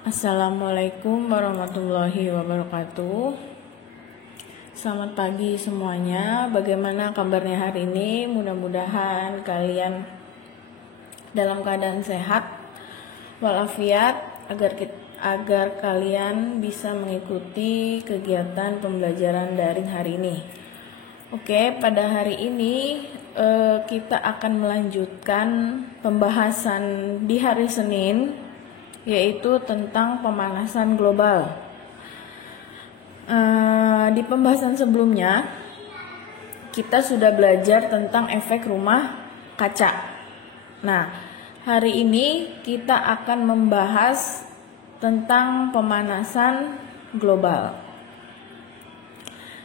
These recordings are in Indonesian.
Assalamualaikum warahmatullahi wabarakatuh. Selamat pagi semuanya. Bagaimana kabarnya hari ini? Mudah-mudahan kalian dalam keadaan sehat walafiat agar kalian bisa mengikuti kegiatan pembelajaran daring hari ini. Oke, pada hari ini kita akan melanjutkan pembahasan di hari Senin, yaitu tentang pemanasan global. Di pembahasan sebelumnya kita sudah belajar tentang efek rumah kaca. Nah, hari ini kita akan membahas tentang pemanasan global.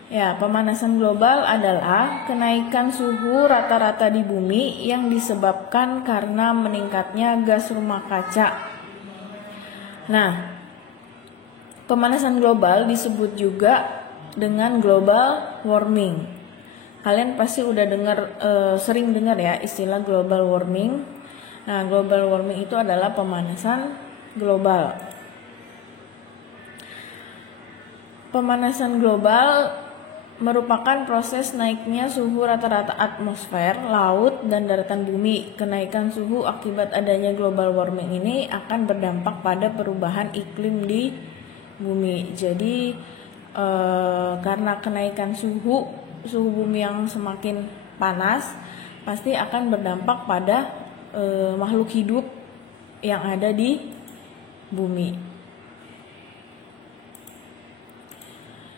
Ya, pemanasan global adalah kenaikan suhu rata-rata di bumi yang disebabkan karena meningkatnya gas rumah kaca. Nah, pemanasan global disebut juga dengan global warming. Kalian pasti udah sering dengar ya istilah global warming. Nah, global warming itu adalah pemanasan global. Pemanasan global merupakan proses naiknya suhu rata-rata atmosfer, laut, dan daratan bumi. Kenaikan suhu akibat adanya global warming ini akan berdampak pada perubahan iklim di bumi. Jadi karena kenaikan suhu bumi yang semakin panas pasti akan berdampak pada makhluk hidup yang ada di bumi.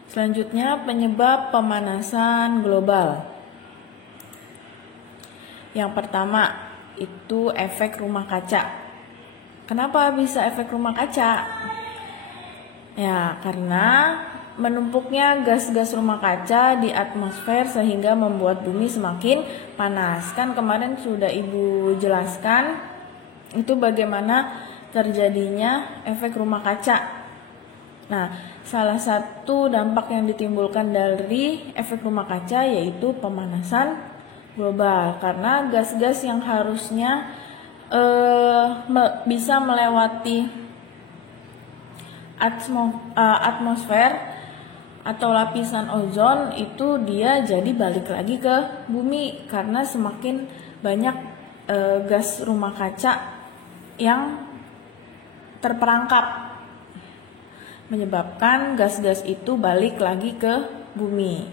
Selanjutnya, penyebab pemanasan global. Yang pertama itu efek rumah kaca. Kenapa bisa efek rumah kaca? Ya, karena menumpuknya gas-gas rumah kaca di atmosfer sehingga membuat bumi semakin panas. Kan kemarin sudah Ibu jelaskan itu bagaimana terjadinya efek rumah kaca. Nah, salah satu dampak yang ditimbulkan dari efek rumah kaca yaitu pemanasan global, karena gas-gas yang harusnya bisa melewati atmosfer atau lapisan ozon itu dia jadi balik lagi ke bumi karena semakin banyak gas rumah kaca yang terperangkap, menyebabkan gas-gas itu balik lagi ke bumi.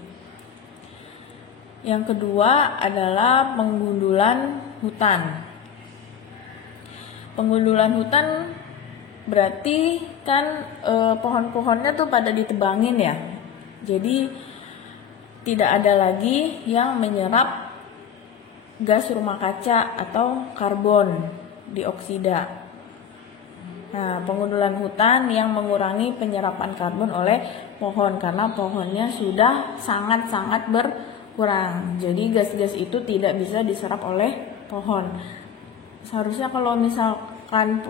Yang kedua adalah penggundulan hutan. Penggundulan hutan berarti kan pohon-pohonnya tuh pada ditebangin ya. Jadi tidak ada lagi yang menyerap gas rumah kaca atau karbon dioksida. Nah, penggundulan hutan yang mengurangi penyerapan karbon oleh pohon karena pohonnya sudah sangat-sangat berkurang. Jadi gas-gas itu tidak bisa diserap oleh pohon. Seharusnya kalau misalkan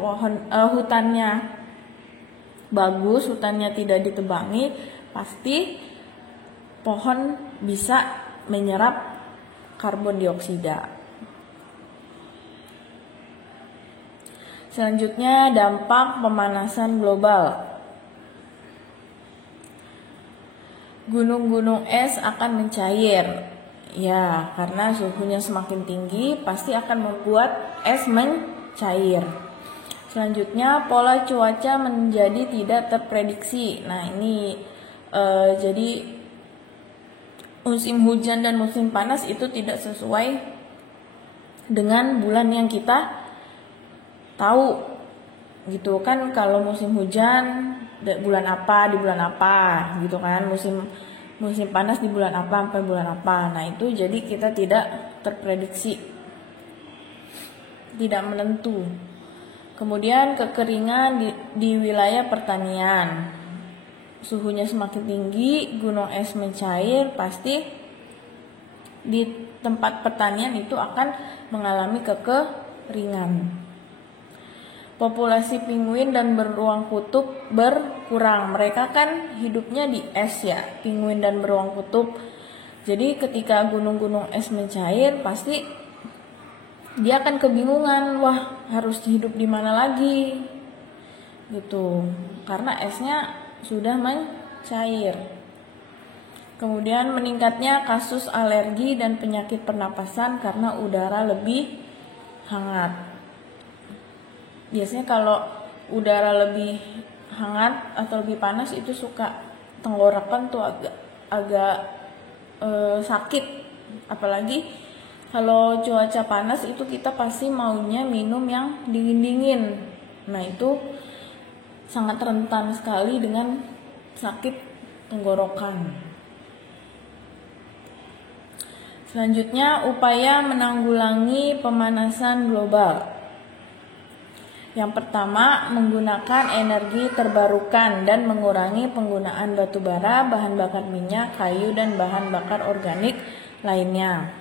hutannya bagus, hutannya tidak ditebangi, pasti pohon bisa menyerap karbon dioksida. Selanjutnya, dampak pemanasan global. Gunung-gunung es akan mencair. Ya, karena suhunya semakin tinggi pasti akan membuat es mencair. Selanjutnya, pola cuaca menjadi tidak terprediksi. Nah, ini jadi musim hujan dan musim panas itu tidak sesuai dengan bulan yang kita tahu gitu kan. Kalau musim hujan di bulan apa gitu kan, musim panas di bulan apa sampai bulan apa. Nah, itu jadi kita tidak terprediksi, tidak menentu. Kemudian kekeringan di wilayah pertanian. Suhunya semakin tinggi, gunung es mencair, pasti di tempat pertanian itu akan mengalami kekeringan. Populasi penguin dan beruang kutub berkurang. Mereka kan hidupnya di es ya, penguin dan beruang kutub. Jadi ketika gunung-gunung es mencair, pasti dia akan kebingungan, wah harus hidup di mana lagi? gitu, karena esnya sudah mencair. Kemudian meningkatnya kasus alergi dan penyakit pernapasan karena udara lebih hangat. Biasanya kalau udara lebih hangat atau lebih panas itu suka tenggorokan tuh agak sakit. Apalagi kalau cuaca panas itu kita pasti maunya minum yang dingin-dingin. Nah, itu sangat rentan sekali dengan sakit tenggorokan. Selanjutnya, upaya menanggulangi pemanasan global. Yang pertama, menggunakan energi terbarukan dan mengurangi penggunaan batu bara, bahan bakar minyak, kayu, dan bahan bakar organik lainnya.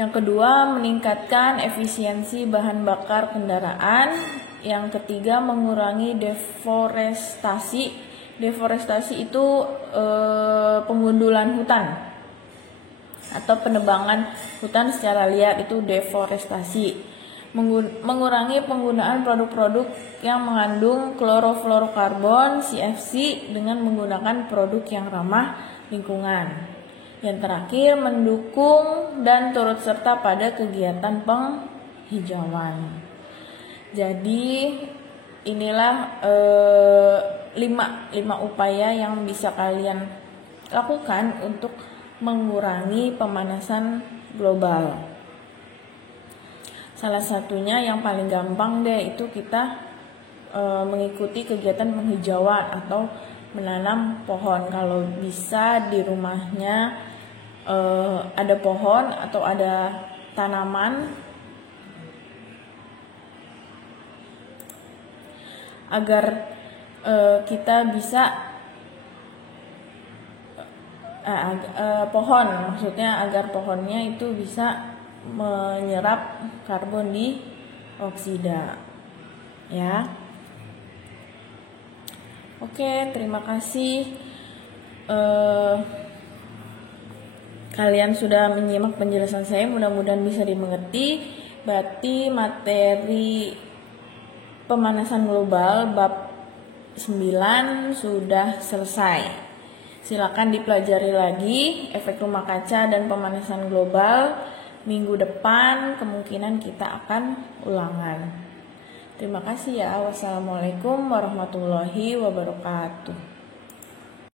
Yang kedua, meningkatkan efisiensi bahan bakar kendaraan. Yang ketiga, mengurangi deforestasi. Deforestasi itu pengundulan hutan atau penebangan hutan secara liar, itu deforestasi. Mengurangi penggunaan produk-produk yang mengandung klorofluorokarbon (CFC) dengan menggunakan produk yang ramah lingkungan. Yang terakhir, mendukung dan turut serta pada kegiatan penghijauan. Jadi inilah 5 upaya yang bisa kalian lakukan untuk mengurangi pemanasan global. Salah satunya yang paling gampang deh, itu kita mengikuti kegiatan penghijauan atau menanam pohon. Kalau bisa di rumahnya ada pohon atau ada tanaman, agar kita bisa pohon, maksudnya agar pohonnya itu bisa menyerap karbon dioksida, ya. Oke, terima kasih kalian sudah menyimak penjelasan saya, mudah-mudahan bisa dimengerti. Berarti materi pemanasan global bab 9 sudah selesai. Silakan dipelajari lagi efek rumah kaca dan pemanasan global. Minggu depan kemungkinan kita akan ulangan. Terima kasih ya. Wassalamualaikum warahmatullahi wabarakatuh.